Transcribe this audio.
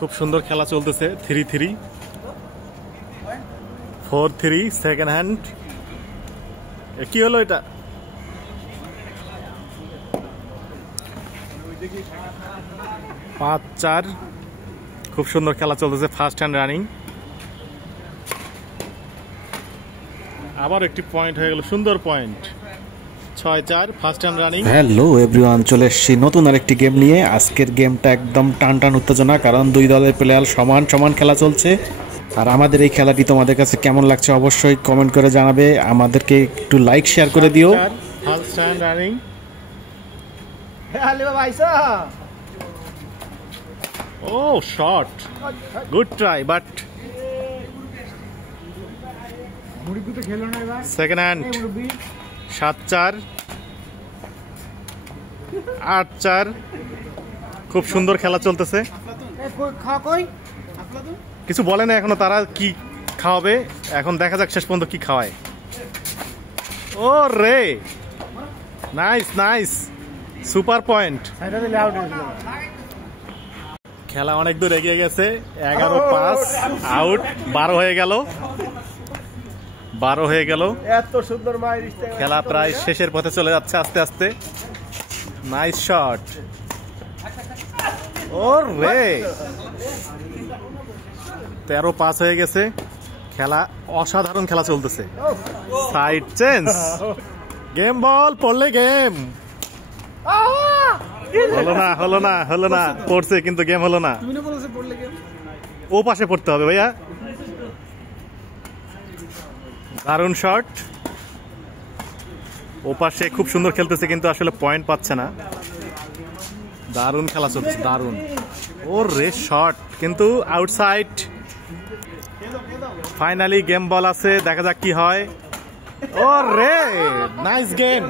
খুব সুন্দর খেলা চলতেছে 3-3 4-3 সেকেন্ড হ্যান্ড। কি হলো এটা? পাঁচ চার। খুব সুন্দর খেলা চলতেছে, ফার্স্ট হ্যান্ড রানিং। আবার একটি পয়েন্ট হয়ে গেল, সুন্দর point. 6-4 first hand running. Hello everyone, চলে এসেছি নতুন আরেকটি গেম নিয়ে। আজকের গেমটা একদম টান টান উত্তেজনা, কারণ দুই দলের প্লেয়ার সমান সমান খেলা চলছে। আর আমাদের এই খেলাটি তোমাদের কাছে কেমন লাগছে অবশ্যই কমেন্ট করে জানাবে। আমাদেরকে একটু লাইক শেয়ার করে দিও। First hand running. ও shot, good try, but second hand. 7-4 8-4। খুব সুন্দর খেলা চলতেছে। কিছু বলে না এখনো তারা কি খাওয়াবে, এখন দেখা যাক শেষ পর্যন্ত কি খাওয়ায়। ও রে, নাইস নাইস, সুপার পয়েন্ট। খেলা অনেক দূর এগিয়ে গেছে। 11-5 আউট। 12 হয়ে গেল, 12 হয়ে গেল। এত সুন্দর খেলা প্রায় শেষের পথে চলে যাচ্ছে আস্তে আস্তে। Nice shot. ও রে, 13-5 হয়ে গেছে। খেলা অসাধারণ খেলা চলতেছে। সাইড চেঞ্জ, গেম বল পড়লে গেম। হলো না হলো না হলো না, পড়ছে কিন্তু গেম হলো না। ও পাশে পড়তে হবে ভাইয়া। দারুণ শট। ও পাশে খুব সুন্দর খেলতেছে কিন্তু আসলে পয়েন্ট পাচ্ছে না। দারুণ খেলা চলছে, দারুণ। ও রে শট, কিন্তু আউটসাইড। ফাইনালি গেম বল আছে, দেখা যাক কি হয়। ও রে, নাইস গেম।